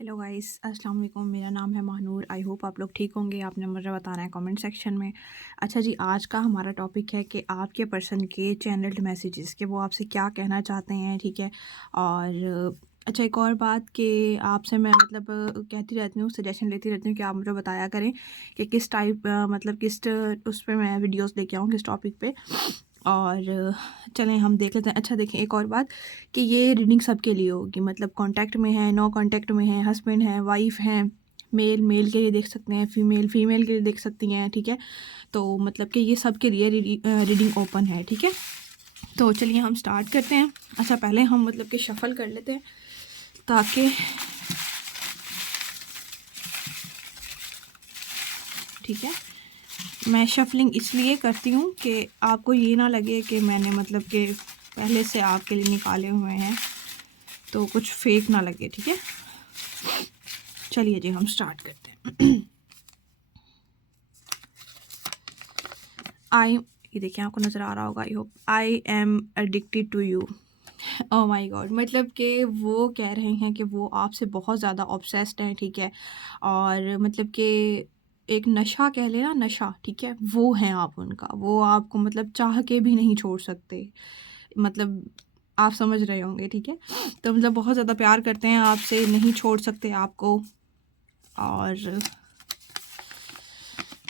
Hello guys, अस्सलाम वालेकुम। मेरा नाम है महानूर। आई होप आप लोग ठीक होंगे। आपने मुझे बताना है कमेंट सेक्शन में। अच्छा जी, आज का हमारा टॉपिक है कि आपके पर्सन के चैनल्ड मैसेजेस कि वो आपसे क्या कहना चाहते हैं, ठीक है। और अच्छा, एक और बात कि आपसे मैं कहती रहती हूँ, सजेशन लेती रहती हूँ कि आप मुझे बताया करें कि किस टाइप उस पर मैं वीडियोस लेके आऊँ, किस टॉपिक पे। और चलें हम देख लेते हैं। अच्छा देखें, एक और बात कि ये रीडिंग सबके लिए होगी, मतलब कांटेक्ट में है, नो कांटेक्ट में है, हस्बैंड है, वाइफ है, मेल मेल के लिए देख सकते हैं, फीमेल फीमेल के लिए देख सकती हैं, ठीक है। तो मतलब कि ये सब के लिए रीडिंग ओपन है, ठीक है। तो चलिए हम स्टार्ट करते हैं। अच्छा, पहले हम मतलब कि शफ़ल कर लेते हैं ताकि ठीक है। मैं शफलिंग इसलिए करती हूँ कि आपको ये ना लगे कि मैंने मतलब कि पहले से आपके लिए निकाले हुए हैं, तो कुछ फेक ना लगे, ठीक है। चलिए जी हम स्टार्ट करते हैं। ये देखिए, आपको नज़र आ रहा होगा, I hope. I am addicted to you. Oh my god, मतलब कि वो कह रहे हैं कि वो आपसे बहुत ज़्यादा ऑब्सेस्ड हैं, ठीक है। और मतलब कि एक नशा कह लेना, नशा, ठीक है, वो हैं आप उनका। वो आपको मतलब चाह के भी नहीं छोड़ सकते, मतलब आप समझ रहे होंगे, ठीक है। तो मतलब बहुत ज़्यादा प्यार करते हैं आपसे, नहीं छोड़ सकते आपको। और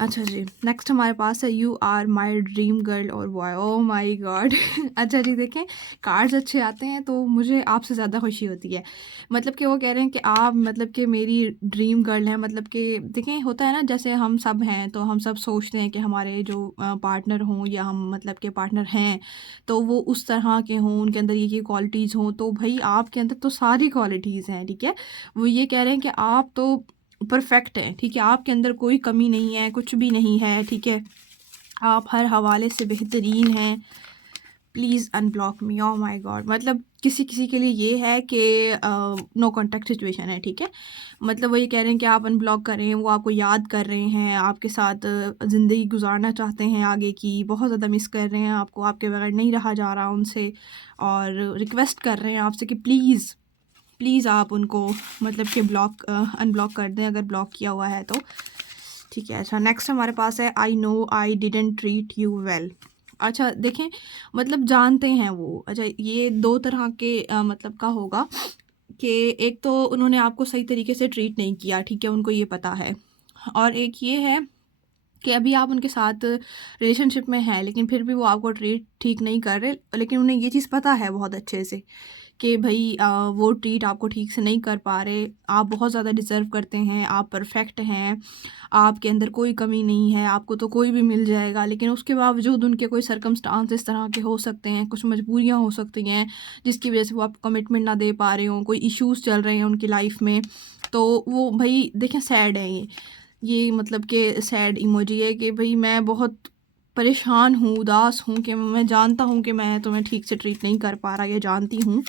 अच्छा जी, नेक्स्ट हमारे पास है you are my dream girl और बॉय। Oh my god. अच्छा जी, देखें, कार्ड्स अच्छे आते हैं तो मुझे आपसे ज़्यादा खुशी होती है। मतलब कि वो कह रहे हैं कि आप मतलब कि मेरी ड्रीम गर्ल हैं। मतलब कि देखें, होता है ना, जैसे हम सब हैं तो हम सब सोचते हैं कि हमारे जो पार्टनर हों या हम मतलब के पार्टनर हैं तो वो उस तरह के हों, उनके अंदर ये क्वालिटीज़ हों। तो भाई आपके अंदर तो सारी क्वालिटीज़ हैं, ठीक है। वो ये कह रहे हैं कि आप तो परफेक्ट है, ठीक है। आपके अंदर कोई कमी नहीं है, कुछ भी नहीं है, ठीक है। आप हर हवाले से बेहतरीन हैं। Please unblock me. Oh my god, मतलब किसी किसी के लिए ये है कि नो कांटेक्ट सिचुएशन है, ठीक है। मतलब वो ये कह रहे हैं कि आप अनब्लॉक करें, वो आपको याद कर रहे हैं, आपके साथ ज़िंदगी गुजारना चाहते हैं आगे की, बहुत ज़्यादा मिस कर रहे हैं आपको, आपके बगैर नहीं रहा जा रहा उनसे। और रिक्वेस्ट कर रहे हैं आपसे कि प्लीज़ प्लीज़ आप उनको मतलब कि अनब्लॉक कर दें अगर ब्लॉक किया हुआ है तो, ठीक है। अच्छा, नेक्स्ट हमारे पास है I know I didn't treat you well. अच्छा देखें, मतलब जानते हैं वो। अच्छा, ये दो तरह के मतलब का होगा कि एक तो उन्होंने आपको सही तरीके से ट्रीट नहीं किया, ठीक है, उनको ये पता है। और एक ये है कि अभी आप उनके साथ रिलेशनशिप में हैं लेकिन फिर भी वो आपको ट्रीट ठीक नहीं कर रहे, लेकिन उन्हें ये चीज़ पता है बहुत अच्छे से कि भई वो ट्रीट आपको ठीक से नहीं कर पा रहे। आप बहुत ज़्यादा डिज़र्व करते हैं, आप परफेक्ट हैं, आपके अंदर कोई कमी नहीं है, आपको तो कोई भी मिल जाएगा। लेकिन उसके बावजूद उनके कोई सर्कमस्टांस इस तरह के हो सकते हैं, कुछ मजबूरियाँ हो सकती हैं जिसकी वज़ह से वो आपको कमिटमेंट ना दे पा रहे हों, कोई इश्यूज़ चल रहे हैं उनकी लाइफ़ में। तो वो भई देखें, सैड है ये मतलब कि सैड इमोजी है कि भई मैं बहुत परेशान हूँ, उदास हूँ कि मैं जानता हूँ कि मैं तुम्हें ठीक से ट्रीट नहीं कर पा रहा, ये जानती हूँ।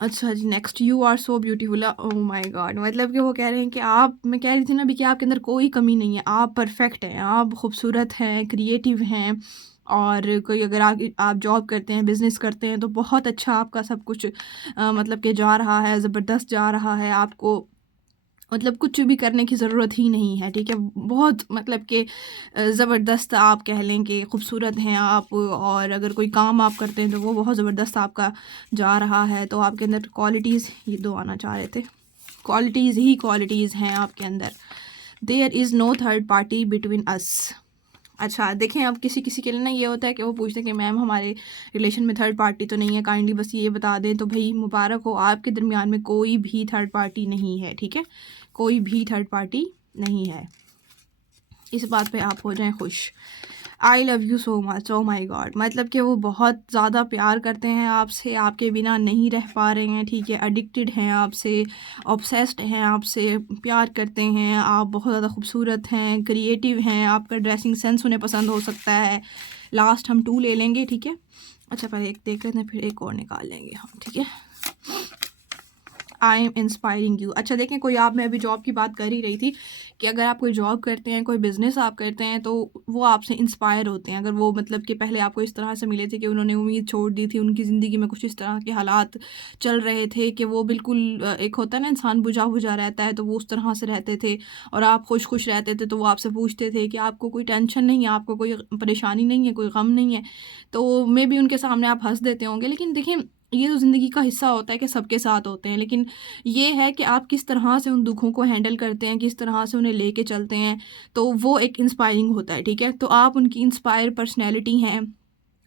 अच्छा जी, next you are so beautiful. Oh my god, मतलब कि वो कह रहे हैं कि आप, मैं कह रही थी ना अभी कि आपके अंदर कोई कमी नहीं है, आप परफेक्ट हैं, आप खूबसूरत हैं, क्रिएटिव हैं। और कोई अगर आप जॉब करते हैं, बिज़नेस करते हैं तो बहुत अच्छा आपका सब कुछ मतलब कि जा रहा है, ज़बरदस्त जा रहा है। आपको मतलब कुछ भी करने की ज़रूरत ही नहीं है, ठीक है। बहुत मतलब कि ज़बरदस्त आप कह लें कि खूबसूरत हैं आप। और अगर कोई काम आप करते हैं तो वो बहुत ज़बरदस्त आपका जा रहा है। तो आपके अंदर क्वालिटीज़, ये दो आना चाह रहे थे, क्वालिटीज़ ही क्वालिटीज़ हैं आपके अंदर। There is no third party between us. अच्छा देखें, अब किसी किसी के लिए ना ये होता है कि वो पूछते हैं कि मैम हमारे रिलेशन में थर्ड पार्टी तो नहीं है, काइंडली बस ये बता दें। तो भाई मुबारक हो, आपके दरमियान में कोई भी थर्ड पार्टी नहीं है, ठीक है। कोई भी थर्ड पार्टी नहीं है, इस बात पे आप हो जाएं खुश। I love you so much. Oh my god, मतलब कि वो बहुत ज़्यादा प्यार करते हैं आपसे, आपके बिना नहीं रह पा रहे हैं, ठीक है। एडिक्टेड हैं आपसे, ऑब्सेस्ड हैं आपसे, प्यार करते हैं। आप बहुत ज़्यादा खूबसूरत हैं, क्रिएटिव हैं, आपका ड्रेसिंग सेंस उन्हें पसंद हो सकता है। लास्ट हम 2 ले लेंगे, ठीक है। अच्छा, पहले एक देख लेते हैं फिर एक और निकाल लेंगे हम, ठीक है। I am inspiring you. अच्छा देखें, कोई आप मैं अभी जॉब की बात कर ही रही थी कि अगर आप कोई जॉब करते हैं, कोई बिज़नेस आप करते हैं, तो वो आपसे इंस्पायर होते हैं। अगर वो मतलब कि पहले आपको इस तरह से मिले थे कि उन्होंने उम्मीद छोड़ दी थी, उनकी ज़िंदगी में कुछ इस तरह के हालात चल रहे थे कि वो बिल्कुल एक होता है ना इंसान बुझा रहता है, तो वो उस तरह से रहते थे और आप खुश रहते थे, तो वो आपसे पूछते थे कि आपको कोई टेंशन नहीं है, आपको कोई परेशानी नहीं है, कोई गम नहीं है। तो मे बी उनके सामने आप हँस देते होंगे, लेकिन देखिए ये तो ज़िंदगी का हिस्सा होता है कि सबके साथ होते हैं। लेकिन ये है कि आप किस तरह से उन दुखों को हैंडल करते हैं, किस तरह से उन्हें लेके चलते हैं, तो वो एक इंस्पायरिंग होता है, ठीक है? तो आप उनकी इंस्पायर पर्सनैलिटी हैं।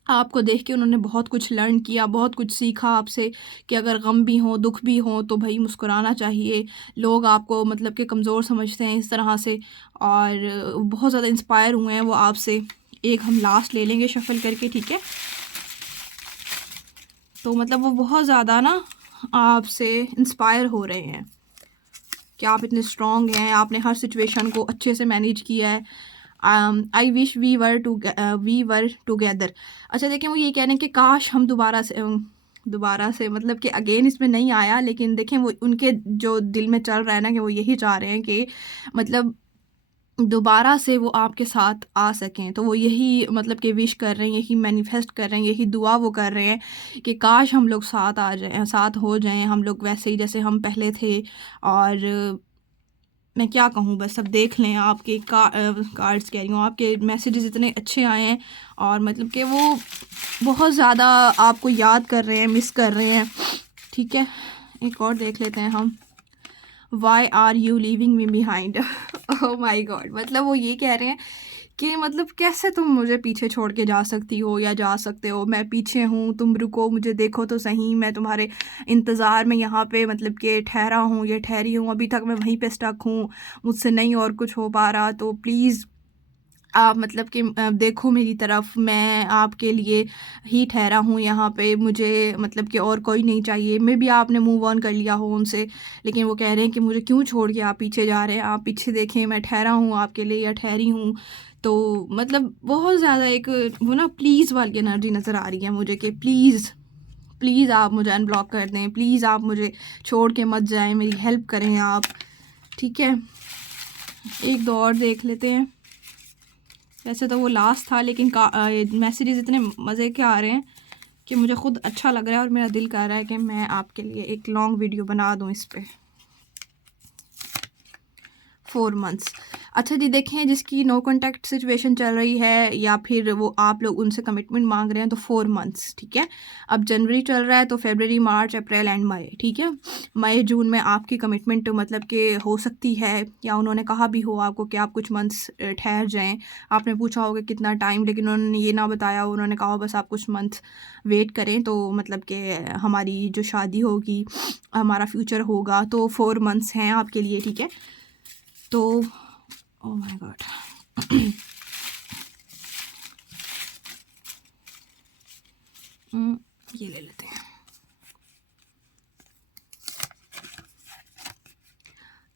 आपको देख के उन्होंने बहुत कुछ लर्न किया, बहुत कुछ सीखा आपसे कि अगर गम भी हो, दुःख भी हो, तो भई मुस्कुराना चाहिए। लोग आपको मतलब कि कमज़ोर समझते हैं इस तरह से, और बहुत ज़्यादा इंस्पायर हुए हैं वो आपसे। एक हम लास्ट ले लेंगे शफ़ल करके, ठीक है? तो मतलब वो बहुत ज़्यादा ना आपसे इंस्पायर हो रहे हैं कि आप इतने स्ट्रॉन्ग हैं, आपने हर सिचुएशन को अच्छे से मैनेज किया है। I wish we were together. अच्छा देखिए, वो ये कह रहे हैं कि काश हम दोबारा से मतलब कि अगेन इसमें नहीं आया, लेकिन देखें वो उनके जो दिल में चल रहा है ना कि वो यही चाह रहे हैं कि मतलब दोबारा से वो आपके साथ आ सकें। तो वो यही मतलब कि विश कर रहे हैं, यही मैनिफेस्ट कर रहे हैं, यही दुआ वो कर रहे हैं कि काश हम लोग साथ आ जाएँ, साथ हो जाएँ हम लोग वैसे ही जैसे हम पहले थे। और मैं क्या कहूँ, बस अब देख लें आपके कार्ड्स कह रही हूँ, आपके मैसेजेस इतने अच्छे आए हैं और मतलब कि वो बहुत ज़्यादा आपको याद कर रहे हैं, मिस कर रहे हैं, ठीक है? एक और देख लेते हैं हम। Why are you leaving me behind. Oh my god, मतलब वो ये कह रहे हैं कि मतलब कैसे तुम मुझे पीछे छोड़ के जा सकती हो या जा सकते हो, मैं पीछे हूँ, तुम रुको, मुझे देखो तो सही, मैं तुम्हारे इंतज़ार में यहाँ पे मतलब कि ठहरा हूँ, ये ठहरी हूँ, अभी तक मैं वहीं पे स्टक हूँ, मुझसे नहीं और कुछ हो पा रहा, तो प्लीज़ आप मतलब कि देखो मेरी तरफ, मैं आपके लिए ही ठहरा हूँ यहाँ पे, मुझे मतलब कि और कोई नहीं चाहिए। मे बी आपने मूव ऑन कर लिया हो उनसे, लेकिन वो कह रहे हैं कि मुझे क्यों छोड़ के आप पीछे जा रहे हैं, आप पीछे देखें, मैं ठहरा हूँ आपके लिए या ठहरी हूँ। तो मतलब बहुत ज़्यादा एक वो ना प्लीज़ वाली एनर्जी नज़र आ रही है मुझे कि प्लीज़ प्लीज़ आप मुझे अनब्लॉक कर दें, प्लीज़ आप मुझे छोड़ के मत जाएं, मेरी हेल्प करें आप, ठीक है? एक दो और देख लेते हैं। वैसे तो वो लास्ट था, लेकिन मैसेजेस इतने मज़े के आ रहे हैं कि मुझे ख़ुद अच्छा लग रहा है और मेरा दिल कर रहा है कि मैं आपके लिए एक लॉन्ग वीडियो बना दूँ इस पे। 4 मंथ्स। अच्छा जी, देखें जिसकी नो कॉन्टैक्ट सिचुएशन चल रही है या फिर वो आप लोग उनसे कमिटमेंट मांग रहे हैं, तो 4 मंथ्स, ठीक है? अब जनवरी चल रहा है तो फरवरी, मार्च, अप्रैल एंड मई, ठीक है? मई जून में आपकी कमिटमेंट मतलब कि हो सकती है, या उन्होंने कहा भी हो आपको कि आप कुछ मंथ्स ठहर जाएं। आपने पूछा होगा कितना टाइम, लेकिन उन्होंने ये ना बताया, उन्होंने कहा बस आप कुछ मंथ वेट करें, तो मतलब कि हमारी जो शादी होगी, हमारा फ्यूचर होगा, तो 4 मंथ्स हैं आपके लिए, ठीक है? तो ओह माय गॉड, ये ले लेते हैं।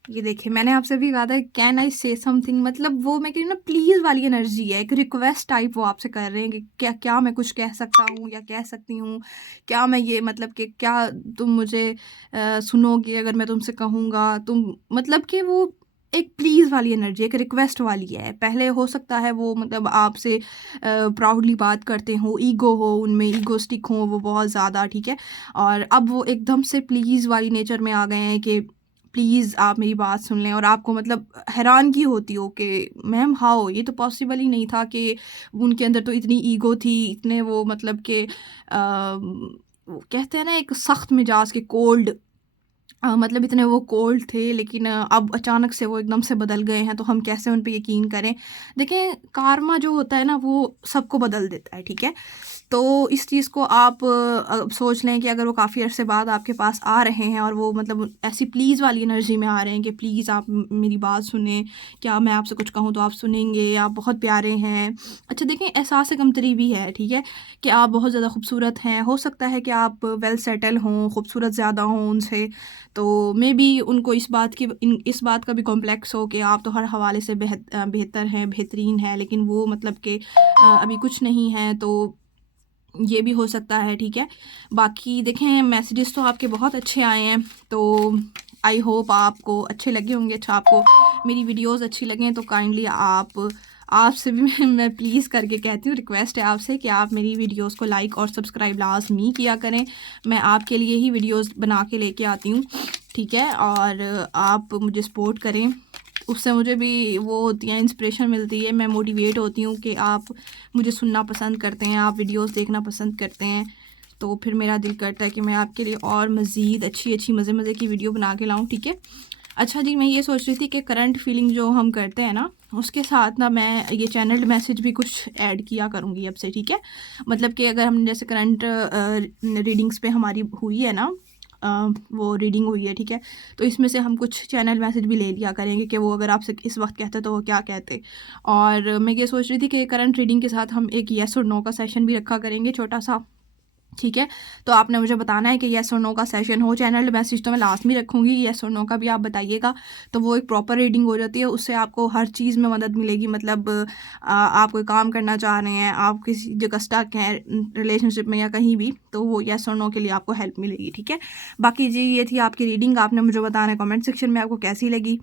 ये देखिए, मैंने आपसे भी कहा था कैन आई से समथिंग, मतलब वो मैं कह रही हूँ ना प्लीज़ वाली एनर्जी है, एक रिक्वेस्ट टाइप वो आपसे कर रहे हैं कि क्या क्या मैं कुछ कह सकता हूँ या कह सकती हूँ, क्या मैं ये मतलब कि क्या तुम मुझे सुनोगे अगर मैं तुमसे कहूँगा, तुम मतलब कि वो एक प्लीज़ वाली एनर्जी, एक रिक्वेस्ट वाली है। पहले हो सकता है वो मतलब आपसे प्राउडली बात करते हो, ईगो हो उनमें, ईगोस्टिक हो वो बहुत ज़्यादा, ठीक है? और अब वो एकदम से प्लीज़ वाली नेचर में आ गए हैं कि प्लीज़ आप मेरी बात सुन लें, और आपको मतलब हैरानगी होती हो कि मैम हाउ, ये तो पॉसिबल ही नहीं था कि उनके अंदर तो इतनी ईगो थी, इतने वो मतलब कि वो कहते हैं ना एक सख्त मिजाज के, कोल्ड, मतलब इतने वो कोल्ड थे, लेकिन अब अचानक से वो एकदम से बदल गए हैं, तो हम कैसे उन पे यकीन करें? देखें, कारमा जो होता है ना वो सबको बदल देता है, ठीक है? तो इस चीज़ को आप सोच लें कि अगर वो काफ़ी अरसे बाद आपके पास आ रहे हैं और वो मतलब ऐसी प्लीज़ वाली एनर्जी में आ रहे हैं कि प्लीज़ आप मेरी बात सुनें, क्या मैं आपसे कुछ कहूँ तो आप सुनेंगे, आप बहुत प्यारे हैं। अच्छा देखें, एहसास कमतरी भी है, ठीक है? कि आप बहुत ज़्यादा खूबसूरत हैं, हो सकता है कि आप वेल सेटल हों, खूबसूरत ज़्यादा हों उनसे, तो मे बी उनको इस बात का भी कॉम्प्लेक्स हो कि आप तो हर हवाले से बेहतर हैं, बेहतरीन हैं, लेकिन वो मतलब कि अभी कुछ नहीं है, तो ये भी हो सकता है, ठीक है। बाकी देखें मैसेजेस तो आपके बहुत अच्छे आए हैं, तो आई होप आपको अच्छे लगे होंगे। अच्छा आपको मेरी वीडियोस अच्छी लगें तो काइंडली आपसे भी मैं प्लीज़ करके कहती हूँ, रिक्वेस्ट है आपसे कि आप मेरी वीडियोस को लाइक और सब्सक्राइब लाजमी किया करें। मैं आपके लिए ही वीडियोस बना के लेके आती हूँ, ठीक है। और आप मुझे सपोर्ट करें, उससे मुझे भी वो होती है, इंस्पिरेशन मिलती है, मैं मोटिवेट होती हूँ कि आप मुझे सुनना पसंद करते हैं, आप वीडियोस देखना पसंद करते हैं। तो फिर मेरा दिल करता है कि मैं आपके लिए और मज़ीद अच्छी अच्छी मज़े मज़े की वीडियो बना के लाऊं, ठीक है। अच्छा जी, मैं ये सोच रही थी कि करंट फीलिंग जो हम करते हैं ना, उसके साथ ना मैं ये चैनल्ड मैसेज भी कुछ ऐड किया करूँगी अब से, ठीक है। मतलब कि अगर हम जैसे करंट रीडिंग्स पे हमारी हुई है ना, वो रीडिंग हुई है, ठीक है, तो इसमें से हम कुछ चैनल मैसेज भी ले लिया करेंगे कि वो अगर आपसे इस वक्त कहते तो वो क्या कहते। और मैं ये सोच रही थी कि करंट रीडिंग के साथ हम एक येस और नो का सेशन भी रखा करेंगे छोटा सा, ठीक है। तो आपने मुझे बताना है कि येस और नो का सेशन हो। चैनल मैसेज तो मैं लास्ट में रखूँगी, येस और नो का भी आप बताइएगा, तो वो एक प्रॉपर रीडिंग हो जाती है, उससे आपको हर चीज़ में मदद मिलेगी। मतलब आप कोई काम करना चाह रहे हैं, आप किसी जगह स्टक हैं रिलेशनशिप में या कहीं भी, तो वो येस और नो के लिए आपको हेल्प मिलेगी, ठीक है। बाकी जी ये थी आपकी रीडिंग, आपने मुझे बताना है कमेंट सेक्शन में आपको कैसी लगी।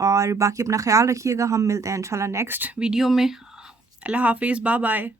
और बाकी अपना ख्याल रखिएगा, हम मिलते हैं इंशाल्लाह नेक्स्ट वीडियो में। अल्लाह हाफिज़, बाय बाय।